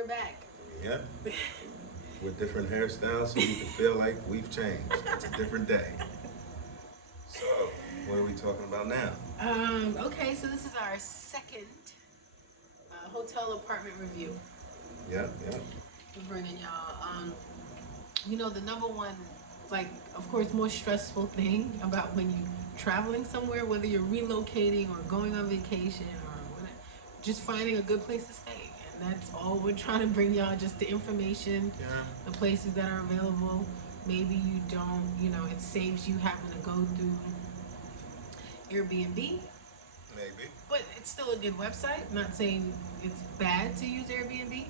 we're back. Yep. With different hairstyles so you can feel like we've changed. It's a different day. So, what are we talking about now? Okay, so this is our second hotel apartment review. Yep. We're bringing y'all. The number one, like, of course, more stressful thing about when you're traveling somewhere, whether you're relocating or going on vacation or whatever, just finding a good place to stay. And that's all we're trying to bring y'all, just the information, the places that are available. Maybe you don't, it saves you having to go through Airbnb. Maybe. But it's still a good website. I'm not saying it's bad to use Airbnb.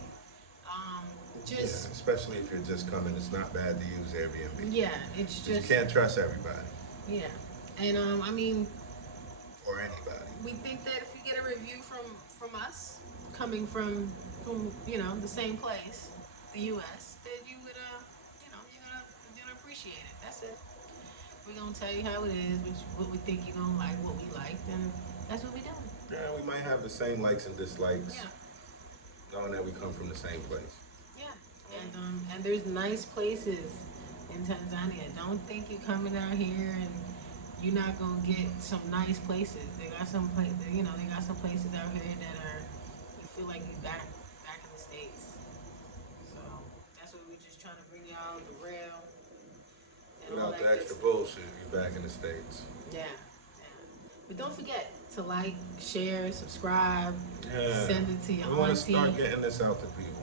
Especially if you're just coming, it's not bad to use Airbnb. Yeah, it's just you can't trust everybody. Yeah, and or anybody. We think that if you get a review from us, coming from the same place, the U.S., that you would you're gonna appreciate it. That's it. We're gonna tell you how it is, what we think you're gonna like, what we liked, and that's what we do. Yeah, we might have the same likes and dislikes. Yeah. Knowing that we come from the same place. Yeah, and there's nice places in Tanzania. Don't think you're coming out here and you're not gonna get some nice places. They got some places, they got some places out here that you feel like you're back in the States. So that's what we're just trying to bring y'all the real. Without the extra bullshit, you're back in the States. Yeah. But don't forget to like, share, subscribe, send it to your auntie. We want to start getting this out to people.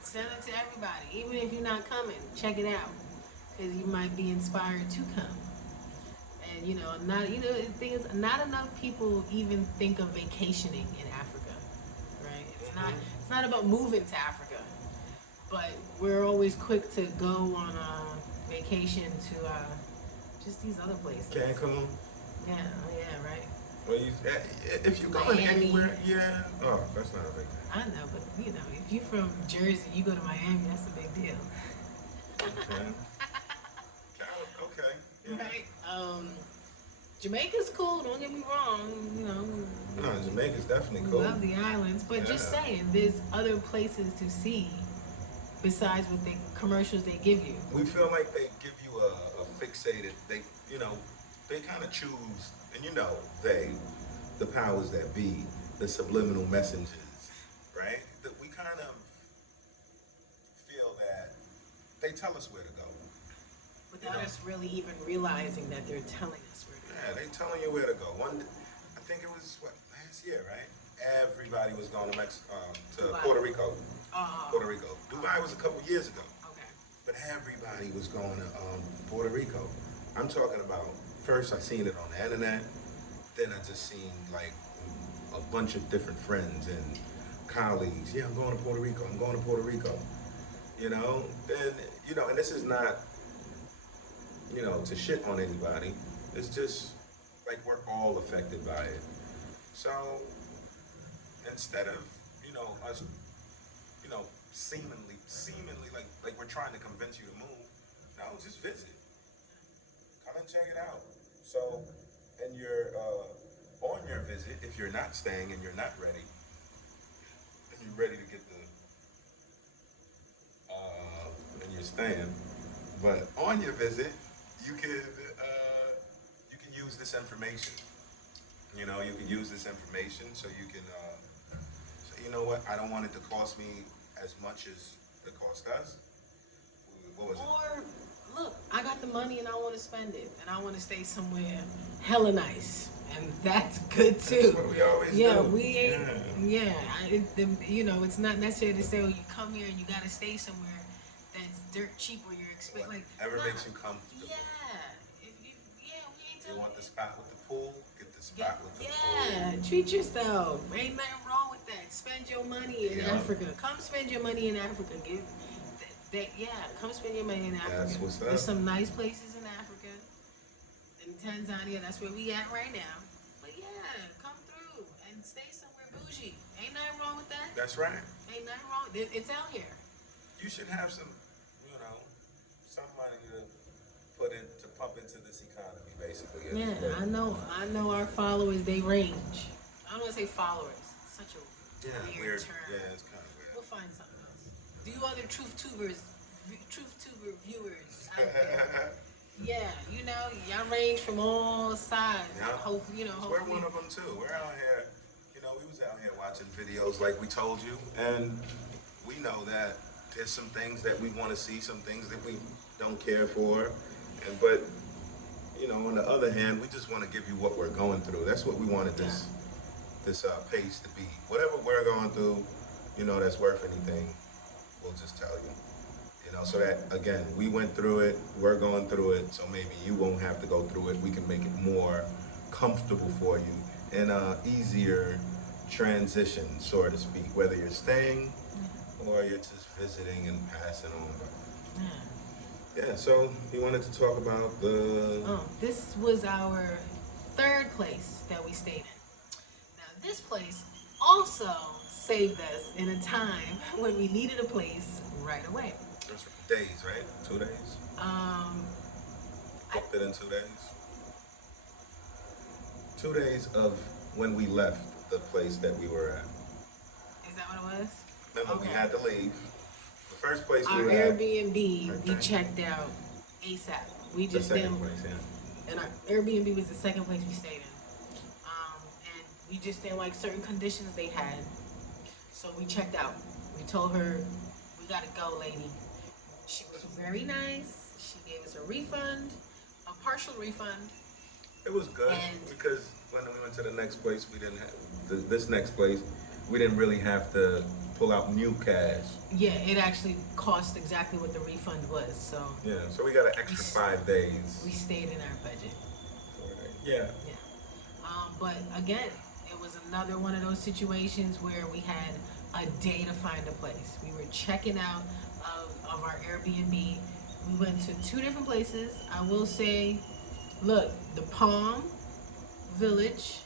Send it to everybody. Even if you're not coming, check it out. Because you might be inspired to come. And, the thing is, not enough people even think of vacationing in Africa. Right? It's not about moving to Africa. But we're always quick to go on a vacation to just these other places. Cancun. Yeah, right. Well, if you're going anywhere, oh, that's not a big deal. I know, but if you're from Jersey, you go to Miami, that's a big deal. Okay. Yeah. Right. Jamaica's cool. Don't get me wrong. No, Jamaica's definitely we cool. Love the islands, but just saying, there's other places to see besides what the commercials they give you. We feel like they give you a fixated. They kind of choose, and the powers that be, the subliminal messengers, right? That we kind of feel that they tell us where to go. Without us really even realizing that they're telling us where to go. Yeah, they're telling you where to go. I think it was, last year, right? Everybody was going to Puerto Rico. Puerto Rico. Dubai was a couple years ago. Okay. But everybody was going to Puerto Rico. I'm talking about, first I seen it on the internet, then I just seen like a bunch of different friends and colleagues. Yeah, I'm going to Puerto Rico. Then, and this is not, to shit on anybody. It's just like we're all affected by it. So instead of, us, seemingly like we're trying to convince you to move, no, just visit. Come and check it out. So, and you're on your visit, if you're not staying and you're not ready, and you're ready to get and you're staying, but on your visit, you can use this information. You can use this information so you can say, you know what, I don't want it to cost me as much as it cost us. What was it? Or, look, I got the money and I want to spend it, and I want to stay somewhere hella nice, and that's good too. That's what we always do. We ain't. It's not necessary to say, you come here and you got to stay somewhere that's dirt cheap or you're expecting. Makes you comfortable. Yeah. We ain't You telling want the spot with the pool? Get the spot with the pool. Yeah, treat yourself. Ain't nothing wrong with that. Spend your money in Africa. Come spend your money in Africa. Come spend your money in Africa. That's what's up. There's some nice places in Africa. In Tanzania, that's where we at right now. But come through and stay somewhere bougie. Ain't nothing wrong with that. That's right. Ain't nothing wrong. It's out here. You should have some money to pump into this economy, basically. Yeah, I know our followers, they range. I don't want to say followers. It's such a Yeah, weird weird. term. Yeah, it's kind of We'll weird. find something else. Do you other truth tuber viewers out there? Yeah, y'all range from all sides. Yeah, Hopefully, 'cause we're hopefully. one of them too. We're out here, we was out here watching videos like we told you, and we know that there's some things that we want to see, some things that we don't care for, and but on the other hand, we just want to give you what we're going through. That's what we wanted Yeah. this page to be. Whatever we're going through, that's worth anything, we'll just tell you. So that again, we went through it, we're going through it, so maybe you won't have to go through it. We can make it more comfortable for you and easier transition, so to speak, whether you're staying or you're just visiting and passing on by. Yeah, so we wanted to talk about the. This was our third place that we stayed in. Now, this place also saved us in a time when we needed a place right away. Days, right? 2 days? Um, Booked it in 2 days? 2 days of when we left the place that we were at. is that what it was? Remember, we had to leave. The first place we Our were at. Airbnb, we Okay. checked out ASAP. We The just second didn't. place, yeah. And our Airbnb was the second place we stayed in. And we just didn't like certain conditions they had. So we checked out. We told her, we gotta go, lady. She was very nice. She gave us a refund, a partial refund. It was good And- because when we went to the next place, we didn't have this next place. We didn't really have to pull out new cash. Yeah, it actually cost exactly what the refund was. So Yeah, so we got an extra 5 days. we stayed in our budget. 4 days. Yeah. Yeah. But again, it was another one of those situations where we had a day to find a place. We were checking out of our Airbnb. We went to 2 different places. I will say, look, the Palm Village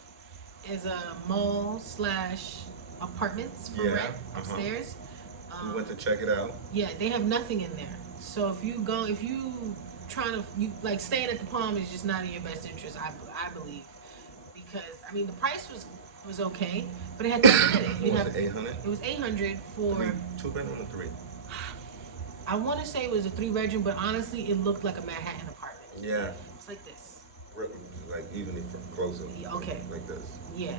is a mall slash apartments for Yeah, rent upstairs. We went to check it out. Yeah, they have nothing in there. So if you like staying at the Palm is just not in your best interest, I believe, because I mean the price was okay, but it had nothing in it. What was it, 800? It was 800 for. 2 bedroom or 3? I want to say it was a 3-bedroom, but honestly, it looked like a Manhattan apartment. Yeah. It's like this. Like even closer. Okay. Like this. Yeah.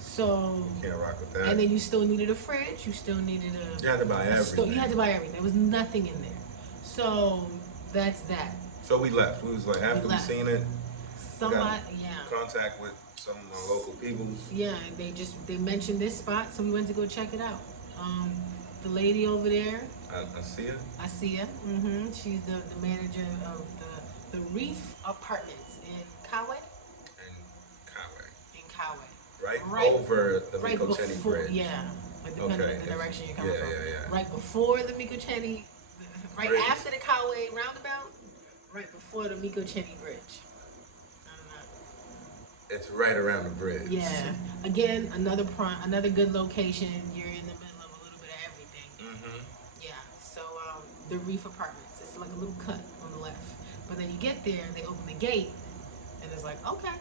So. Can't rock with that. And then you still needed a fridge. You still needed a. You had to buy everything. You had to buy everything. There was nothing in there. So that's that. So we left. We was like, after we seen it, Somebody, contact with some of our local peoples. Yeah, they mentioned this spot, so we went to go check it out. The lady over there, I see it. I see her. She's the manager of the Reef Apartments in Kauai. In Kauai. Right over the right Mikocheni before, Bridge. Yeah, like depending on the direction you're coming from. Yeah. Right before the Mikocheni, right Bridge. after the Kauai roundabout, right before the Mikocheni Bridge. I don't know. It's right around the bridge. Yeah. Again, another good location. You're in the middle of a little bit of everything. Yeah. So the Reef Apartments. It's like a little cut on the left. But then you get there, they open the gate, and it's like, okay.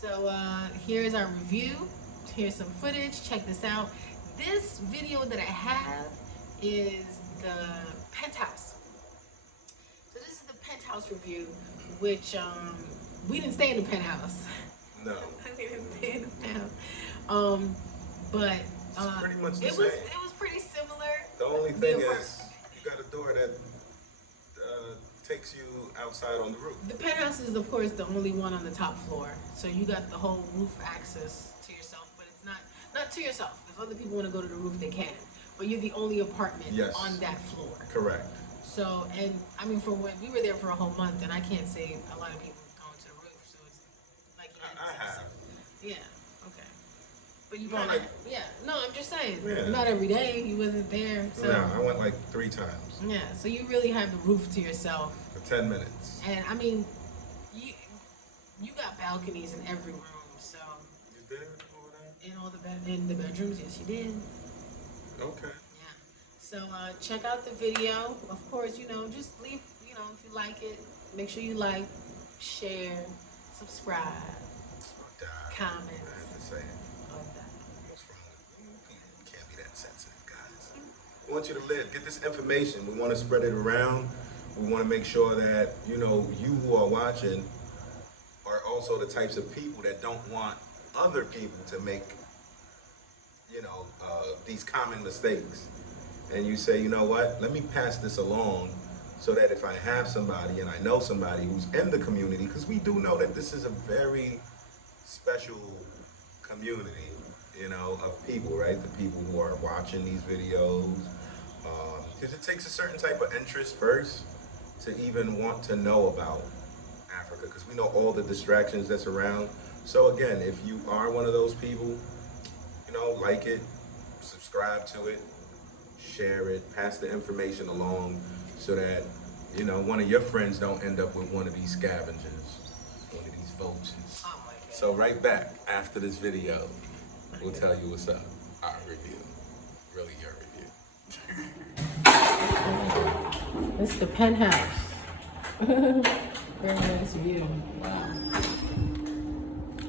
So here's our review. Here's some footage. Check this out. This video that I have is the penthouse. So this is the penthouse review, which we didn't stay in the penthouse. No. We didn't stay in the penthouse. But It's pretty much the it same. was pretty similar. The only thing is, you got a door that takes you outside on the roof. The penthouse is, of course, the only one on the top floor. So you got the whole roof access to yourself, but it's not to yourself. If other people want to go to the roof, they can. But you're the only apartment on that floor. Correct. So, and I mean, for when we were there for a whole month, and I can't say a lot of people going to the roof, so it's like you had to I have. Yeah, okay. But you No, kind of, like- no, I'm just saying, Yeah. not every day, you wasn't there, so. No, I went like 3 times Yeah, so you really have the roof to yourself. for 10 minutes. And I mean, you got balconies in every room, so. You did over there? In the bedrooms, yes, you did. Okay. Yeah. So check out the video. Of course, just leave, if you like it, make sure you like, share, subscribe, Oh, comment. I have to say it. All that. What's wrong with want you to live. Get this information. We want to spread it around. We want to make sure that, you who are watching are also the types of people that don't want other people to make, these common mistakes. And you say, you know what, let me pass this along so that if I have somebody and I know somebody who's in the community, because we do know that this is a very special community, of people, right? The people who are watching these videos. Because it takes a certain type of interest first to even want to know about Africa, because we know all the distractions that's around. So again, if you are one of those people, like it, subscribe to it, share it, pass the information along so that, one of your friends don't end up with one of these scavengers, one of these vultures. Oh my God. So right back after this video, we'll tell you what's up. Our review. Really your review. This is the penthouse. Very nice view. Wow.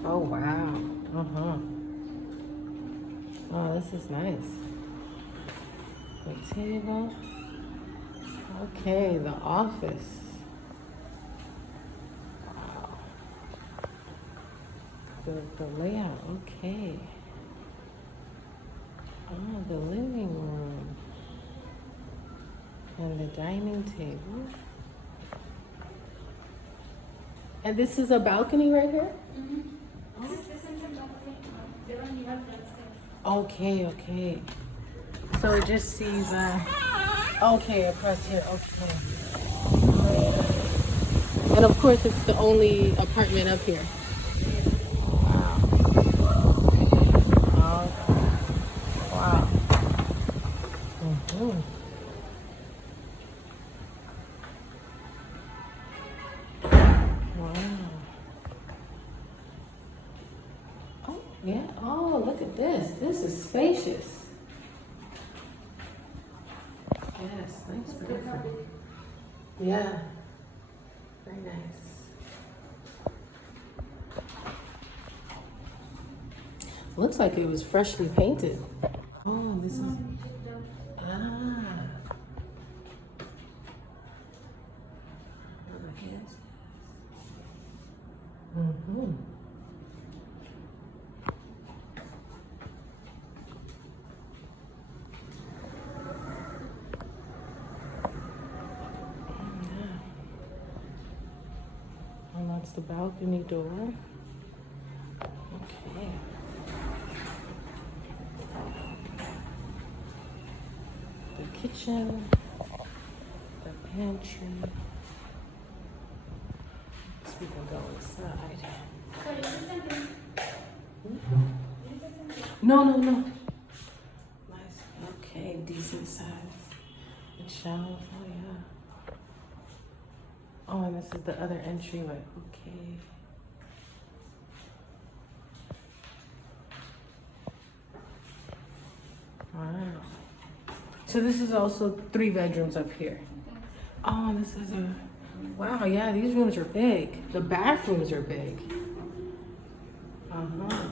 Oh wow. Oh, this is nice. The table. Okay, the office. Wow. The layout. Okay. Oh, the living room. And the dining table. And this is a balcony right here? Mm-hmm. This is the balcony. The one you have downstairs. Okay. So it just sees, okay, across here, okay. And of course it's the only apartment up here. Wow. Wow. Mm-hmm. Yeah. Oh, look at this. This is spacious. Yes, nice bathroom. Yeah. Very nice. Looks like it was freshly painted. Oh, this is. Ah. Mm-hmm. And that's the balcony door. Okay. The kitchen, the pantry. So we can go inside. Sorry, is this something? No. Nice. Okay, decent size. And shelves. Oh yeah. Oh, and this is the other entryway. Okay. Wow. So this is also 3 bedrooms up here. Oh, this is a. Wow, yeah, these rooms are big. The bathrooms are big. Uh-huh.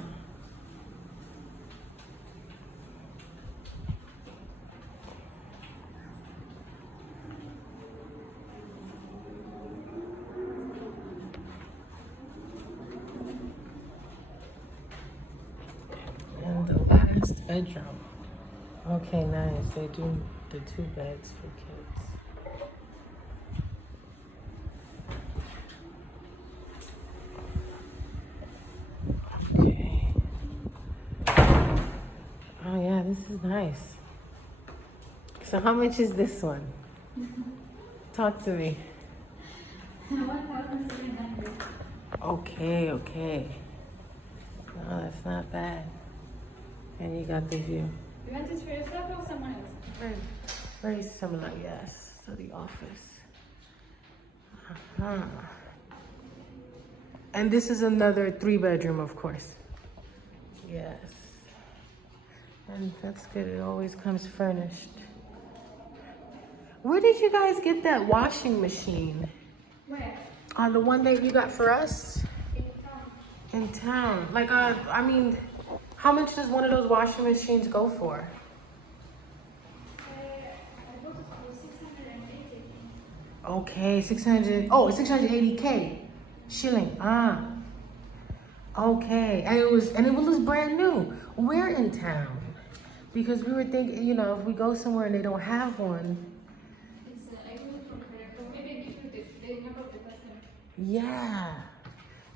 And the last bedroom. Okay, nice. They do the 2 beds for kids. Okay. Oh yeah, this is nice. So how much is this one? Talk to me. 1,700. Okay. No, that's not bad. And you got the view. You want this for yourself or someone else? Very similar, yes. So the office. Uh-huh. And this is another 3 bedroom, of course. Yes. And that's good. It always comes furnished. Where did you guys get that washing machine? Where? The one that you got for us? In town. In town. Like, I mean, how much does one of those washing machines go for? Okay, 600. Oh, 680K shilling. Ah, okay. And it was brand new. Where in town? Because we were thinking, you know, if we go somewhere and they don't have one, It's I will compare, but maybe give you the number of the person. yeah.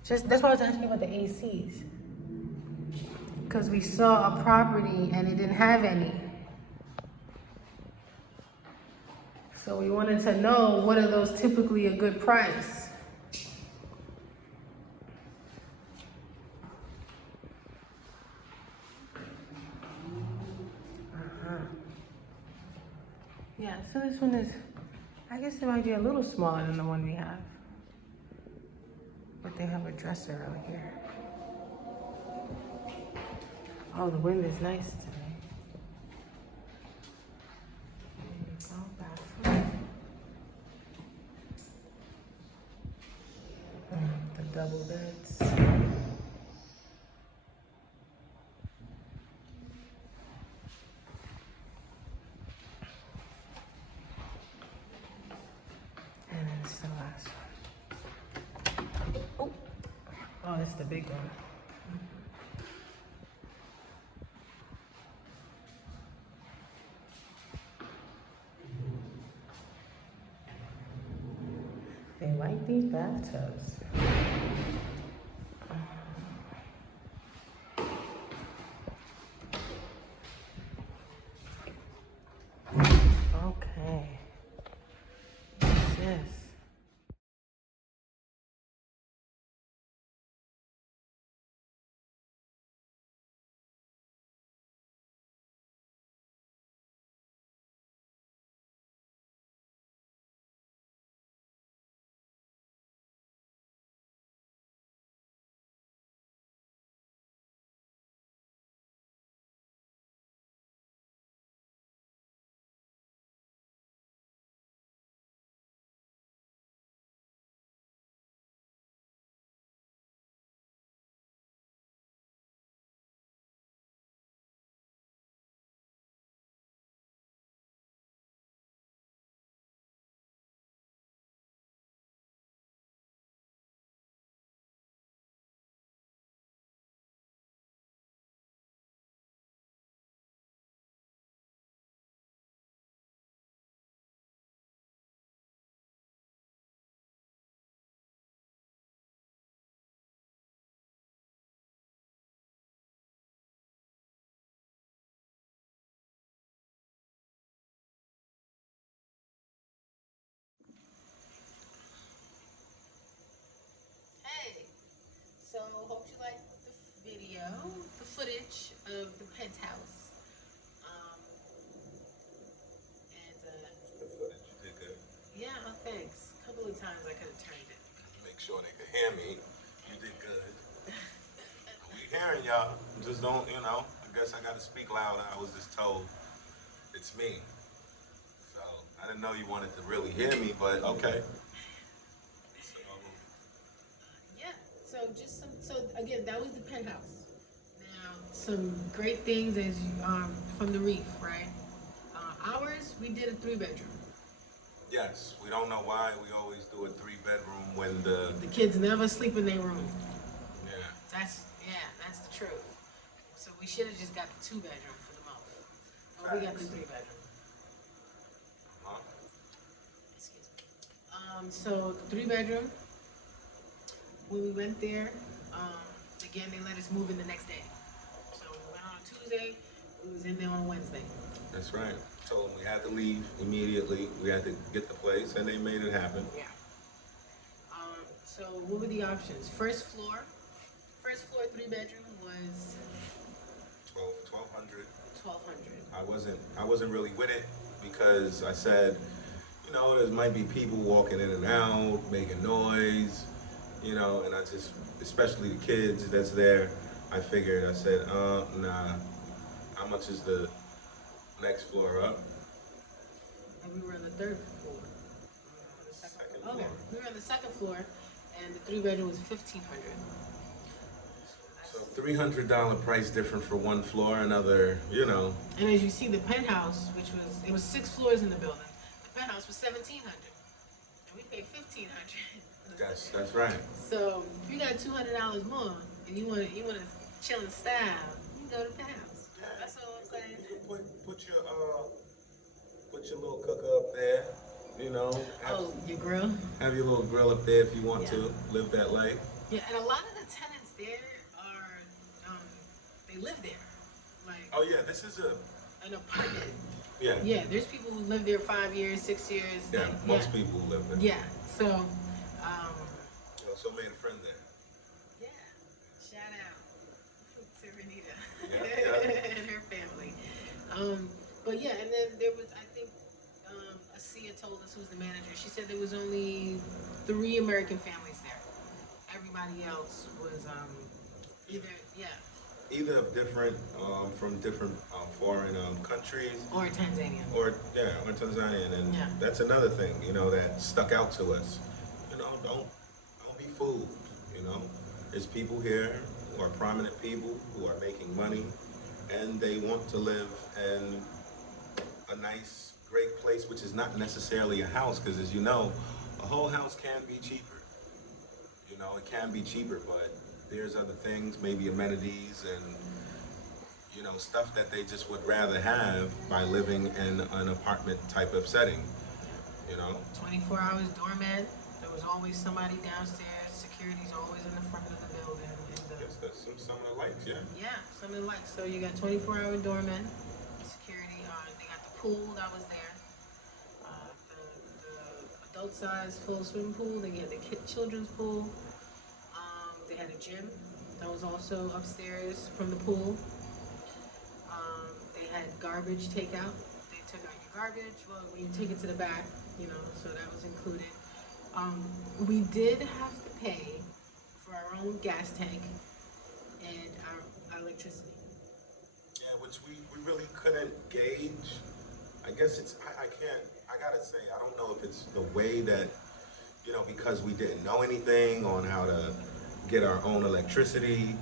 Just that's why I was asking you about the ACs. Because we saw a property and it didn't have any. So we wanted to know, what are those typically a good price? Uh-huh. Yeah, so this one is, I guess it might be a little smaller than the one we have. But they have a dresser out here. Oh, the wind is nice today. There you go, bathroom. The double beds. And then it's the last one. Oh, oh, it's the big one. They like these bathtubs. Okay. What's this? Hey, so hope you liked the video, the footage of the penthouse. Um, and The footage, you did good. yeah, thanks. A couple of times I could have turned it. Make sure they can hear me. You did good. We hearing y'all. Just don't, I guess I got to speak louder. I was just told it's me. So I didn't know you wanted to really hear me, but okay. So, Yeah. So again, that was the penthouse. Now, some great things as from the Reef, right? Ours, we did a 3-bedroom. yes, we don't know why we always do a 3-bedroom when The kids never sleep in their room. yeah. That's the truth. So we should have just got the 2-bedroom for the most. But we got the 3-bedroom. Huh? Excuse me. So 3-bedroom. When we went there, again they let us move in the next day. So we went on a Tuesday. We was in there on a Wednesday. That's right. Told them we had to leave immediately. We had to get the place, and they made it happen. Yeah. So what were the options? First floor 3-bedroom was 1,200. 1,200. I wasn't really with it because I said, there might be people walking in and out, making noise, and I just, especially the kids that's there, I said, nah. How much is the next floor up? And we were on the 3rd floor. Second Okay, floor. we were on the 2nd floor, and the 3-bedroom was 1,500. So $300 price different for one floor, another, And as you see, the penthouse, it was 6 floors in the building. The penthouse was 1,700. and we pay $1,500. That's right. So if you got $200 more and you want to chill in style, you can go to Pals. Yeah. That's all I'm saying. You can put your little cooker up there. You know. Oh, your grill. Have your little grill up there if you want Yeah. to live that life. Yeah, and a lot of the tenants there are, they live there. Like, Oh yeah, this is an apartment. yeah. Yeah, there's people who live there 5 years, 6 years. Yeah, most people live there. Yeah, so, So made a friend there. yeah, shout out to Renita Yeah. and her family. But yeah, and then there was, I think, Asia told us, who's the manager, she said there was only 3 American families there. Everybody else was either different from different foreign countries, or Tanzania, or Tanzania, and that's another thing that stuck out to us. Don't be fooled. There's people here who are prominent people who are making money, and they want to live in a nice, great place, which is not necessarily a house, because as you know, a whole house can be cheaper. It can be cheaper, but there's other things, maybe amenities and stuff that they just would rather have by living in an apartment type of setting. 24 hours doorman. There was always somebody downstairs. Security's always in the front of the building. Yes, that's some of the lights, yeah. Yeah, some of the lights. So you got 24-hour doorman, security. They got the pool that was there. The adult size full swimming pool. They had the children's pool. They had a gym that was also upstairs from the pool. They had garbage takeout. They took out your garbage. Well, when you take it to the back, so that was included. We did have to pay for our own gas tank and our electricity. Yeah, which we really couldn't gauge. I guess I gotta say, I don't know if it's the way that, because we didn't know anything on how to get our own electricity,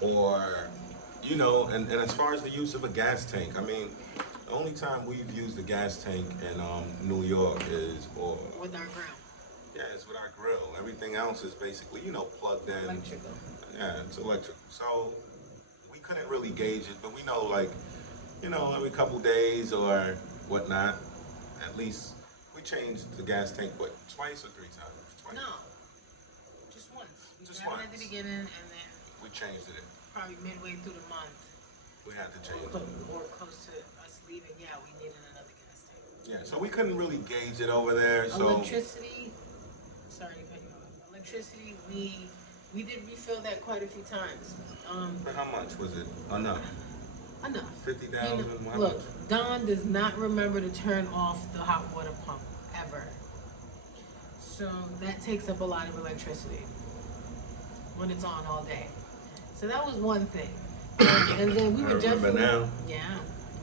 or and as far as the use of a gas tank, I mean, the only time we've used a gas tank in New York is With our grill. Yeah, it's with our grill. Everything else is basically plugged in. Electrical. Yeah, it's electric. So we couldn't really gauge it, but we know every couple days or whatnot, at least we changed the gas tank twice or 3 times? Twice. No, just once. We Just got it once. at the beginning, and then We changed it. probably midway through the month, We had to change or it. close to us leaving, we needed another gas tank. Yeah, so we couldn't really gauge it over there. So Electricity, sorry to cut you off. Electricity, we did refill that quite a few times. how much was it? Enough. 50,000. Look, Don does not remember to turn off the hot water pump ever. So that takes up a lot of electricity when it's on all day. So that was one thing. And then we I were remember definitely, now.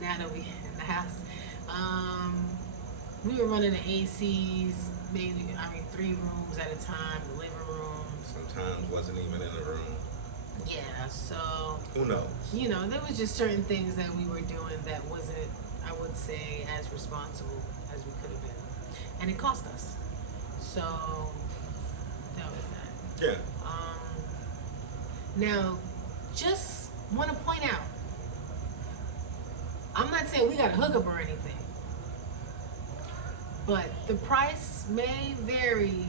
now that we in the house. We were running the ACs, maybe 3 rooms at a time, the living room. Sometimes wasn't even in the room. Yeah, so Who knows? there was just certain things that we were doing that wasn't, I would say, as responsible as we could have been. And it cost us. So that was that. Yeah. Now, just want to point out, I'm not saying we got a hookup or anything, but the price may vary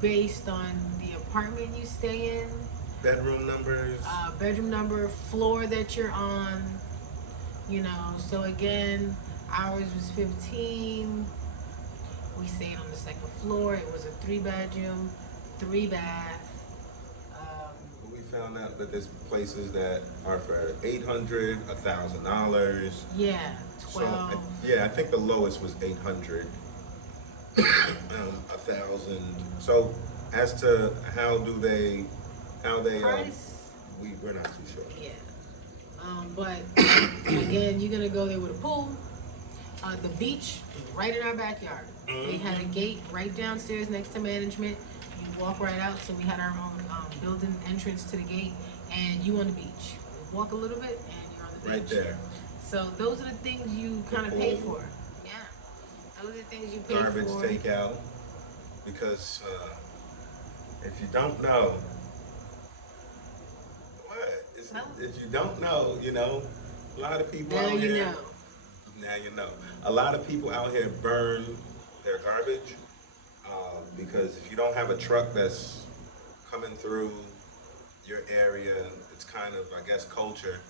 based on the apartment you stay in, Bedroom numbers. bedroom number, floor that you're on, so again, ours was 15. We stayed on the 2nd floor. It was a 3-bedroom, 3-bath. We found out that there's places that are for $800, $1,000. Yeah, 12. So, I think the lowest was 800, 1,000. So as to how they Price? we're not too sure. Yeah. But again, you're gonna go there with a pool. The beach right in our backyard. They had a gate right downstairs next to management. You walk right out. So we had our own building entrance to the gate, and you on the beach. You walk a little bit, and you're on the beach. Right there. So those are the things you kind of pay for. Yeah. Those are the things you pay Garbage for. takeout. because if you don't know, what? If you don't know, a lot of people Now out you here. know. Now you know. A lot of people out here burn their garbage because if you don't have a truck that's coming through your area, it's kind of, I guess, culture.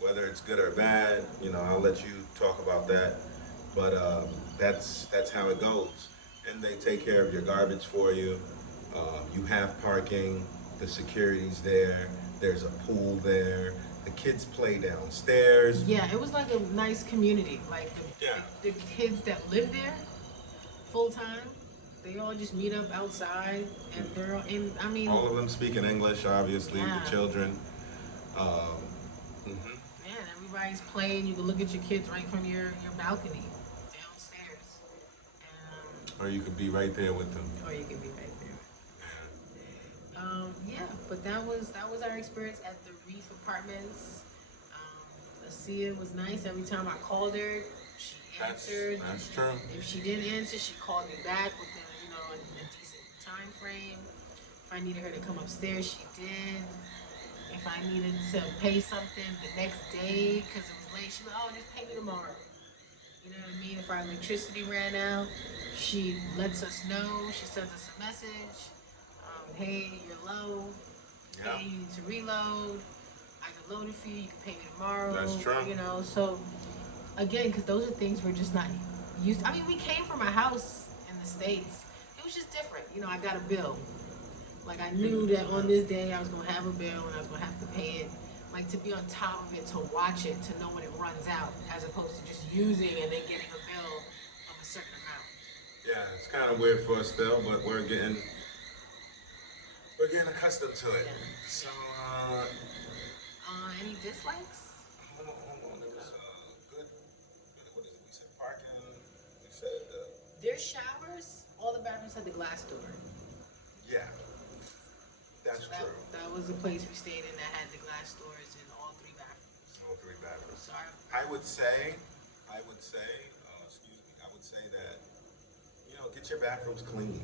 Whether it's good or bad, I'll let you talk about that. But that's how it goes. And they take care of your garbage for you. You have parking. The security's there. There's a pool there. The kids play downstairs. Yeah, it was like a nice community. Like Yeah. the kids that live there full time, they all just meet up outside, and they're all in. I mean, All of them speaking English, obviously. yeah, The children. Um, yeah. And everybody's playing. You can look at your kids right from your balcony downstairs, or you could be right there with them. or you can be right there. Yeah, but that was our experience at the Reef Apartments. Asia was nice. Every time I called her, she answered. That's true. If she didn't answer, she called me back within a decent time frame. If I needed her to come upstairs, she did. If I needed to pay something the next day because it was late, she was like, "Oh, just pay me tomorrow." You know what I mean? If our electricity ran out, she lets us know. She sends us a message. Hey, you're low. Yeah. Hey, you need to reload. I can load it for you. You can pay me tomorrow. That's true. So again, because those are things we're just not used to. I mean, we came from a house in the States. It was just different. I got a bill. Like, I knew that on this day I was going to have a bill and I was going to have to pay it. Like, to be on top of it, to watch it, to know when it runs out, as opposed to just using and then getting a bill of a certain amount. Yeah, it's kind of weird for us still, but we're getting accustomed to it. Yeah. So, Any dislikes? hold on. There was good. What is it? We said parking. We said Their showers, all the bathrooms had the glass door. yeah. That's So true. that was the place we stayed in that had the glass doors in all three bathrooms. All three bathrooms. So I would say, that, get your bathrooms clean.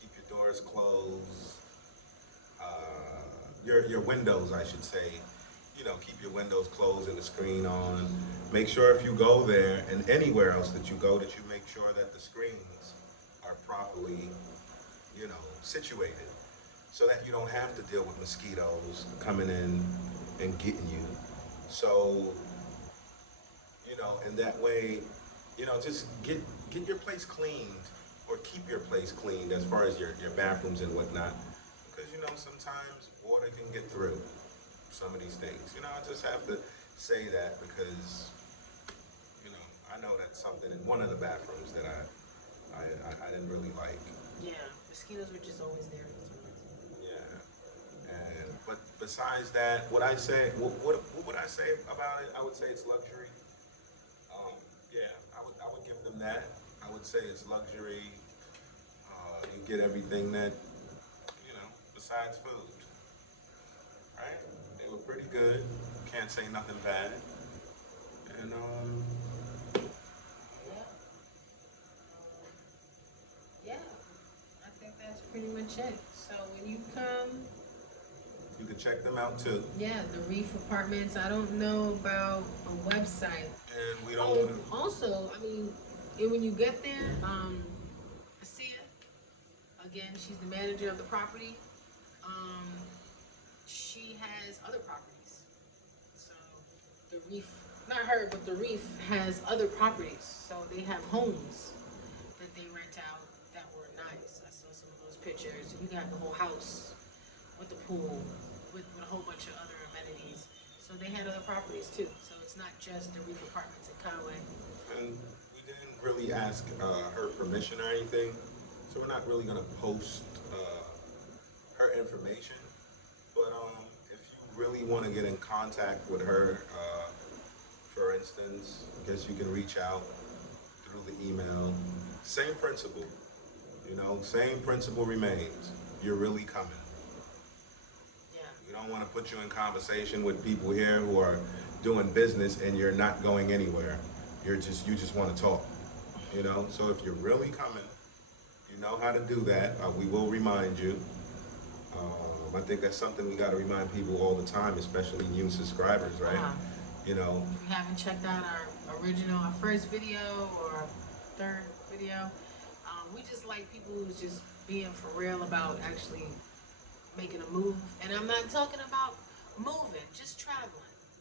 Keep your doors closed. Your windows, I should say. Keep your windows closed and the screen on. Make sure if you go there and anywhere else that you go, that you make sure that the screens are properly, situated, so that you don't have to deal with mosquitoes coming in and getting you. So, and that way, just get your place cleaned, or keep your place cleaned as far as your bathrooms and whatnot. Because, sometimes water can get through some of these things. I just have to say that because, I know that's something in one of the bathrooms that I didn't really like. yeah, mosquitoes were just always there for some reason. Yeah. But besides that, what would I say about it? I would say it's luxury. Yeah, I would give them that. I would say it's luxury. You get everything that, besides food. Right? They were pretty good. Can't say nothing bad. And Yeah, I think that's pretty much it. So when you come, you can check them out too. yeah, the Reef Apartments. I don't know about a website. And we don't want to. Also, I mean, when you get there, Asia, again, she's the manager of the property. She has other properties. So the Reef, not her, but the Reef has other properties. So they have homes that they rent out that were nice. I saw some of those pictures. You got the whole house with the pool, with a whole bunch of other amenities. So they had other properties too. So it's not just the Reef Apartments in Conway. And we didn't really ask her permission or anything, so we're not really gonna post her information. But if you really want to get in contact with her, for instance, I guess you can reach out through the email. Same principle, same principle remains. You're really coming. Yeah. We don't want to put you in conversation with people here who are doing business and you're not going anywhere. You just want to talk, So if you're really coming, You know how to do that. We will remind you. I think that's something we got to remind people all the time, especially new subscribers, right? You know, if you haven't checked out our first video or our third video, we just like people who's just being for real about actually making a move. And I'm not talking about moving, just traveling.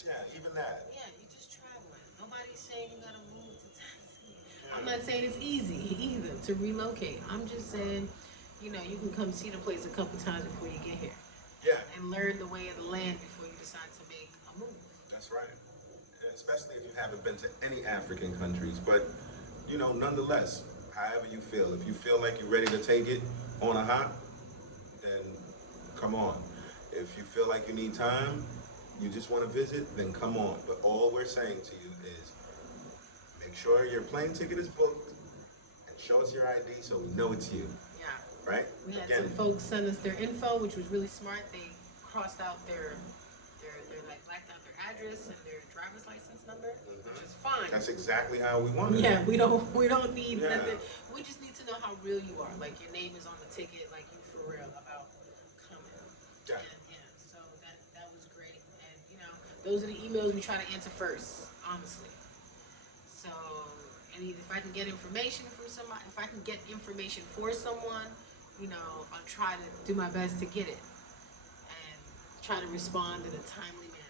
yeah, even that. Yeah, you just traveling. Nobody's saying you gotta move to Tanzania. I'm not saying it's easy either to relocate. I'm just saying, you know, you can come see the place a couple times before you get here. Yeah. And learn the way of the land before you decide to make a move. That's right. Yeah, especially if you haven't been to any African countries. But, you know, nonetheless, however you feel, if you feel like you're ready to take it on a hop, then come on. If you feel like you need time, you just want to visit, then come on. But all we're saying to you is make sure your plane ticket is booked and show us your ID so we know it's you. Yeah. Right? We had Again, some folks send us their info, which was really smart. They crossed out their like blacked out their address and their driver's license number, which is fine. that's exactly how we want it. Yeah, we don't need Yeah. nothing. We just need to know how real you are. Like your name is on the ticket, like you for real about coming. Yeah. And yeah, so that was great. And you know, those are the emails we try to answer first, honestly. So, and if I can get information from somebody, if I can get information for someone, you know, I'll try to do my best to get it and try to respond in a timely manner.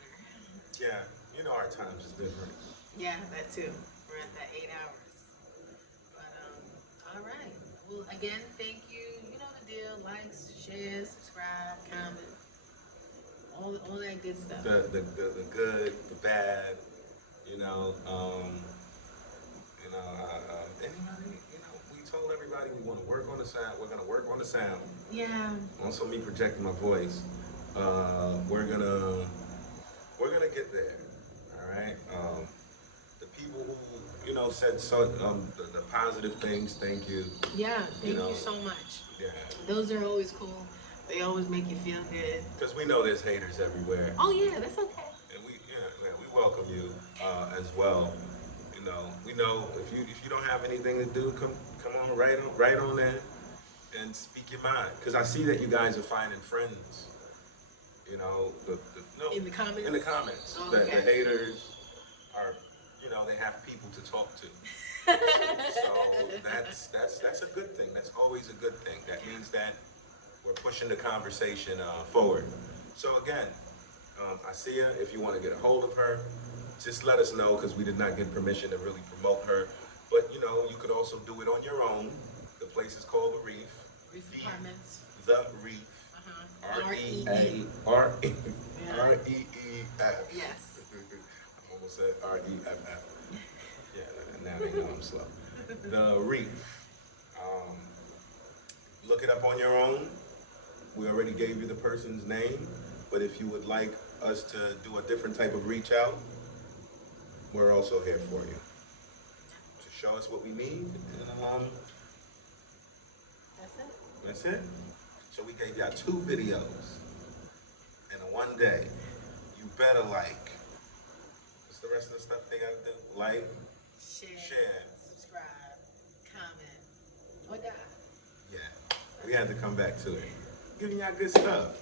Yeah, you know our times is different. Yeah, that too. We're at that 8 hours. But all right. Well, again, thank you. You know the deal. Likes, shares, subscribe, comment, all that good stuff. The good, the bad, you know, anybody, you know, we told everybody we want to work on the sound. We're gonna work on the sound. Yeah. Also, me projecting my voice. We're gonna get there. All right. The people who, you know, said so the positive things. Thank you. Yeah. Thank know, you so much. Yeah. Those are always cool. They always make you feel good. Because we know there's haters everywhere. Oh yeah, that's okay. And we welcome you as well. You know, we know if you don't have anything to do, come on, right on there and speak your mind. Because I see that you guys are finding friends. You know, In the comments. In the comments, Oh, the okay. haters are, you know, they have people to talk to. So that's a good thing. That's always a good thing. That means that we're pushing the conversation forward. So again, Asiya, if you want to get a hold of her, just let us know because we did not get permission to really promote her. But you know, you could also do it on your own. The place is called the Reef. Reef Apartments. The Reef. R-E-A-R-E-E-F. Yes. I almost said R-E-F-F. Yeah, now they know I'm slow. The Reef. Look it up on your own. We already gave you the person's name, but if you would like us to do a different type of reach out, we're also here for you. To show us what we need, and That's it. that's it. So we gave y'all 2 videos in one day. You better like. What's the rest of the stuff they gotta do? Like, share, subscribe, comment. Oh, yeah. yeah. We had to come back to it. Giving y'all good stuff.